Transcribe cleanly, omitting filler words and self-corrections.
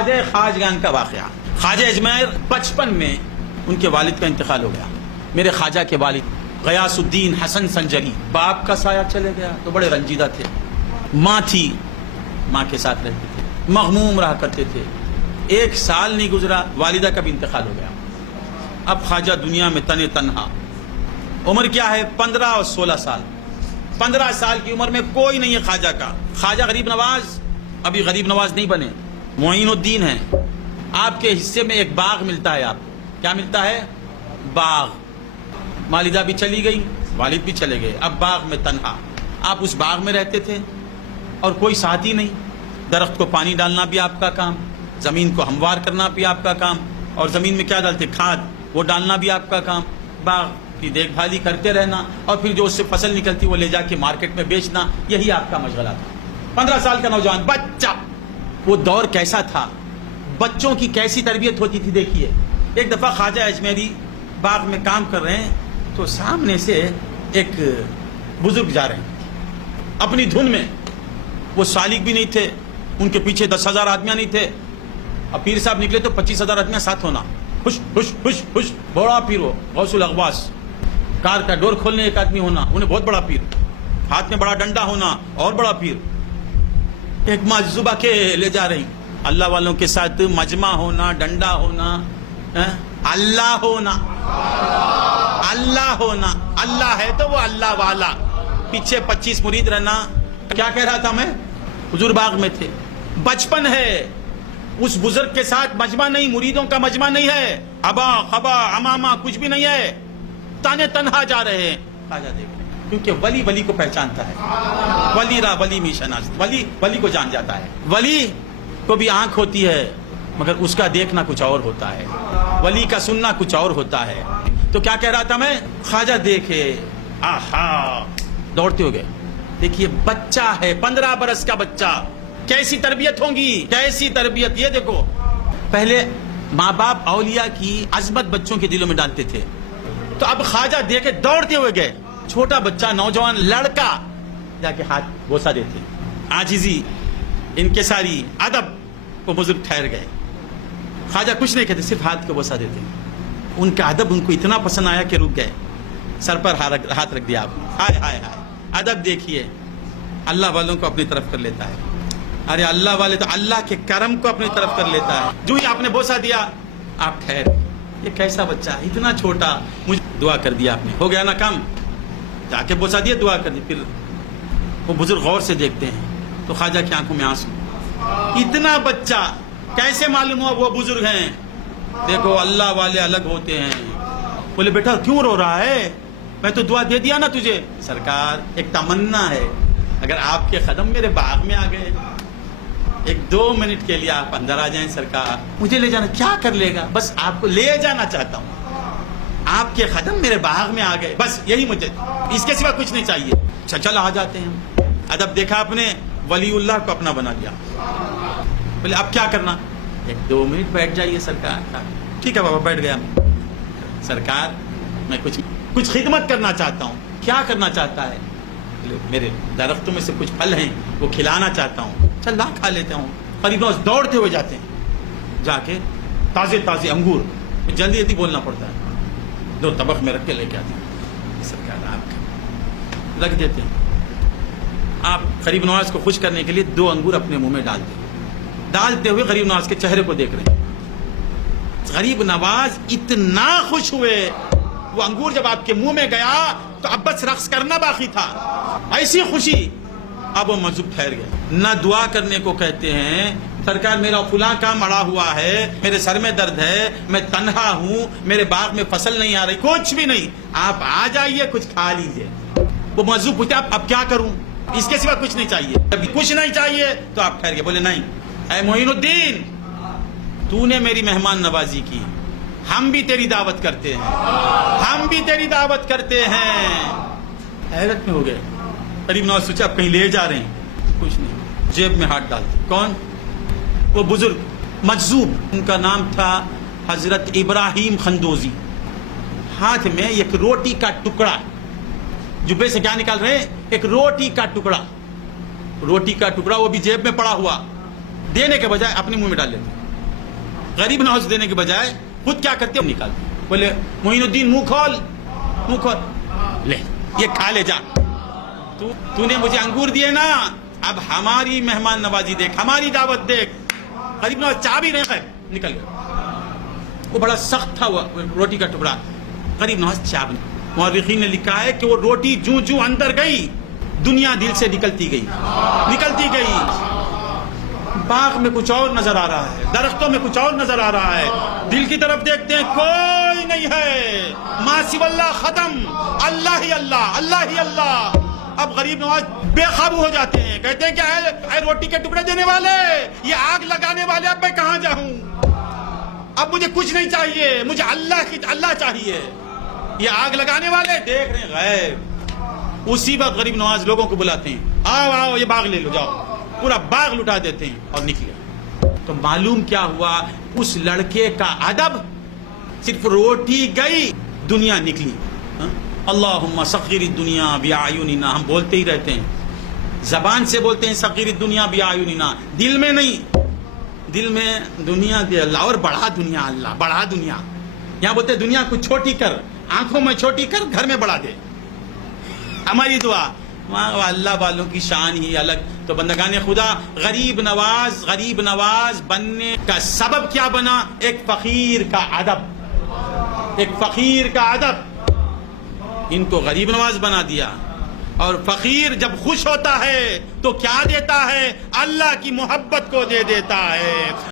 خواجہ خواجگان کا واقعہ. خواجہ اجمیر بچپن میں ان کے والد کا انتقال ہو گیا. میرے خواجہ کے والد غیاث الدین حسن سنجری، باپ کا سایہ چلے گیا تو بڑے رنجیدہ تھے. ماں تھی، ماں کے ساتھ رہتے تھے، مغموم رہا کرتے تھے. 1 سال نہیں گزرا والدہ کا بھی انتقال ہو گیا. اب خواجہ دنیا میں تن تنہا. عمر کیا ہے؟ 15 اور 16 سال. 15 سال کی عمر میں کوئی نہیں ہے خواجہ کا. خواجہ غریب نواز ابھی غریب نواز نہیں بنے، معین الدین ہیں. آپ کے حصے میں ایک باغ ملتا ہے. آپ کیا ملتا ہے؟ باغ. والدہ بھی چلی گئی، والد بھی چلے گئے. اب باغ میں تنہا. آپ اس باغ میں رہتے تھے اور کوئی ساتھی نہیں. درخت کو پانی ڈالنا بھی آپ کا کام، زمین کو ہموار کرنا بھی آپ کا کام، اور زمین میں کیا ڈالتے؟ کھاد، وہ ڈالنا بھی آپ کا کام. باغ کی دیکھ بھالی کرتے رہنا اور پھر جو اس سے فصل نکلتی وہ لے جا کے مارکیٹ میں بیچنا، یہی آپ کا مشغلہ تھا. 15 سال کا نوجوان بچہ. وہ دور کیسا تھا، بچوں کی کیسی تربیت ہوتی تھی. دیکھیے، ایک دفعہ خواجہ اجمیری باغ میں کام کر رہے ہیں تو سامنے سے ایک بزرگ جا رہے ہیں اپنی دھن میں. وہ سالک بھی نہیں تھے، ان کے پیچھے 10,000 آدمیاں نہیں تھے. اب پیر صاحب نکلے تو 25,000 آدمیاں ساتھ ہونا. خوش خوش خوش خوش. بڑا پیر ہو، غوث الاغواس. کار کا ڈور کھولنے ایک آدمی ہونا، انہیں بہت بڑا پیر. ہاتھ میں بڑا ڈنڈا ہونا، اور بڑا پیر. ایک مجذوبہ کے لے جا رہی. اللہ والوں کے ساتھ مجمع ہونا، ڈنڈا ہونا، اللہ ہونا، اللہ ہونا. اللہ ہے تو وہ اللہ والا. پیچھے 25 مرید رہنا. کیا کہہ رہا تھا میں؟ حضور باغ میں تھے، بچپن ہے. اس بزرگ کے ساتھ مجمع نہیں، مریدوں کا مجمع نہیں ہے. ابا خبا اماما کچھ بھی نہیں ہے. تانے تنہا جا رہے ہیں. خواجہ دیکھ رہے ہیں، کیونکہ ولی ولی کو پہچانتا ہے. ولی را ولی می شناس. ولی ولی کو جان جاتا ہے. ولی کو بھی آنکھ ہوتی ہے مگر اس کا دیکھنا کچھ اور ہوتا ہے، ولی کا سننا کچھ اور ہوتا ہے. تو کیا کہہ رہا تھا میں؟ خواجہ دیکھے، آہا، دوڑتے ہو گئے. دیکھیے بچہ ہے، 15 برس کا بچہ. کیسی تربیت ہوگی، کیسی تربیت. یہ دیکھو، پہلے ماں باپ اولیاء کی عظمت بچوں کے دلوں میں ڈالتے تھے، تو اب خواجہ دیکھے دوڑتے ہوئے گئے. چھوٹا بچہ، نوجوان لڑکا، جا کے ہاتھ بوسہ دیتے. عاجزی، انکساری، ادب. وہ بزرگ ٹھہر گئے. خواجہ کچھ نہیں کہتے، صرف ہاتھ کو بوسہ دیتے. ان کا ادب ان کو اتنا پسند آیا کہ رک گئے. سر پر ہاتھ رکھ دیا آپ نے. ہائے ہائے ہائے. ادب دیکھیے، اللہ والوں کو اپنی طرف کر لیتا ہے. ارے اللہ والے تو اللہ کے کرم کو اپنی طرف کر لیتا ہے. جو ہی آپ نے بوسہ دیا، آپ ٹھہر. یہ کیسا بچہ، اتنا چھوٹا. مجھے دعا کر دیا آپ نے، ہو گیا نا کم. جا کے بوسہ دیا، دعا کر دی. پھر وہ بزرگ غور سے دیکھتے ہیں تو خواجہ کی آنکھوں میں آنسو. اتنا بچہ کیسے معلوم ہوا وہ بزرگ ہیں؟ دیکھو اللہ والے الگ ہوتے ہیں. بولے بیٹا کیوں رو رہا ہے؟ میں تو دعا دے دیا نا تجھے. سرکار ایک تمنا ہے، اگر آپ کے قدم میرے باغ میں آ گئے، 1-2 منٹ کے لیے آپ اندر آ جائیں سرکار. مجھے لے جانا. کیا کر لے گا؟ بس آپ کو لے جانا چاہتا ہوں. آپ کے قدم میرے باغ میں آ گئے، بس یہی مجھے، اس کے سوا کچھ نہیں چاہیے. چل آ جاتے ہیں. ادب دیکھا آپ نے، ولی اللہ کو اپنا بنا لیا. بولے اب کیا کرنا؟ 1-2 منٹ بیٹھ جائیے سرکار. ٹھیک ہے بابا، بیٹھ گیا. سرکار میں کچھ خدمت کرنا چاہتا ہوں. کیا کرنا چاہتا ہے؟ میرے درختوں میں سے کچھ پھل ہیں، وہ کھلانا چاہتا ہوں. چل لا کھا لیتا ہوں. قریب دوڑتے ہوئے جاتے ہیں. جا کے تازے تازے انگور، جلدی جلدی بولنا پڑتا ہے، 2 طبق میں رکھ کے لے کے آتے ہیں. سرکار آپ رکھ دیتے ہیں. آپ غریب نواز کو خوش کرنے کے لیے 2 انگور اپنے منہ میں ڈالتے ہیں. ڈالتے ہوئے غریب نواز کے چہرے کو دیکھ رہے ہیں. غریب نواز اتنا خوش ہوئے. وہ انگور جب آپ کے منہ میں گیا تو اب بس رقص کرنا باقی تھا. ایسی خوشی. اب وہ مجذوب ٹھہر گئے. نہ دعا کرنے کو کہتے ہیں، سرکار میرا فلاں کام اڑا ہوا ہے، میرے سر میں درد ہے، میں تنہا ہوں، میرے باغ میں فصل نہیں آ رہی، کچھ بھی نہیں، آپ آ جائیے کچھ کھا لیجیے. وہ مجذوب پوچھتے اب کیا کروں؟ اس کے سوا کچھ نہیں چاہیے. ابھی کچھ نہیں چاہیے تو آپ ٹھہر گئے. بولے نہیں، اے معین الدین، تو نے میری مہمان نوازی کی، ہم بھی تیری دعوت کرتے ہیں، ہم بھی تیری دعوت کرتے ہیں. حیرت میں ہو گئے. غریب نواز سوچا اب کہیں لے جا رہے ہیں، کچھ نہیں. جیب میں ہاتھ ڈالتے. کون؟ وہ بزرگ مجذوب. ان کا نام تھا حضرت ابراہیم خندوزی. ہاتھ میں ایک روٹی کا ٹکڑا، جبے سے کیا نکال رہے ہیں؟ ایک روٹی کا ٹکڑا. روٹی کا ٹکڑا وہ بھی جیب میں پڑا ہوا. دینے کے بجائے اپنے منہ میں ڈال لیتے. غریب نواز دینے کے بجائے خود کیا کرتے ہیں نکال بولے معین الدین منہ کھول لے یہ کھا لے جا تو نے مجھے انگور دیے نا اب ہماری مہمان نوازی دیکھ ہماری دعوت دیکھ غریب نواز چاہ بھی نہیں خیر نکل گیا وہ بڑا سخت تھا وہ روٹی کا ٹکڑا غریب نواز چاہ بھی نہیں مورخین نے لکھا ہے کہ وہ روٹی جوں اندر گئی دنیا دل سے نکلتی گئی باغ میں کچھ اور نظر آ رہا ہے درختوں میں کچھ اور نظر آ رہا ہے دل کی طرف دیکھتے ہیں کوئی نہیں ہے ما سوی اللہ ختم اللہ ہی اللہ اب غریب نواز بے قابو ہو جاتے ہیں کہتے ہیں کہ اے روٹی کے ٹکڑے دینے والے یہ آگ لگانے والے اب میں کہاں جاؤں اب مجھے کچھ نہیں چاہیے مجھے اللہ چاہیے یہ آگ لگانے والے دیکھ رہے ہیں غیب اسی وقت غریب نواز لوگوں کو بلاتے ہیں آؤ یہ باغ لے لو جاؤ پورا باغ لٹا دیتے ہیں اور نکلے تو معلوم کیا ہوا اس لڑکے کا ادب صرف روٹی گئی دنیا نکلی اللہم سخر الدنیا بأعیننا ہم بولتے ہی رہتے ہیں زبان سے بولتے ہیں سخر الدنیا بأعیننا دل میں نہیں دل میں دنیا دے اللہ اور بڑھا دنیا اللہ بڑھا دنیا یہاں بولتے ہیں دنیا کو چھوٹی کر آنکھوں میں چھوٹی کر گھر میں بڑھا دے ہماری دعا اللہ والوں کی شان ہی الگ تو بندگان خدا غریب نواز بننے کا سبب کیا بنا ایک فقیر کا ادب ان کو غریب نواز بنا دیا اور فقیر جب خوش ہوتا ہے تو کیا دیتا ہے اللہ کی محبت کو دے دیتا ہے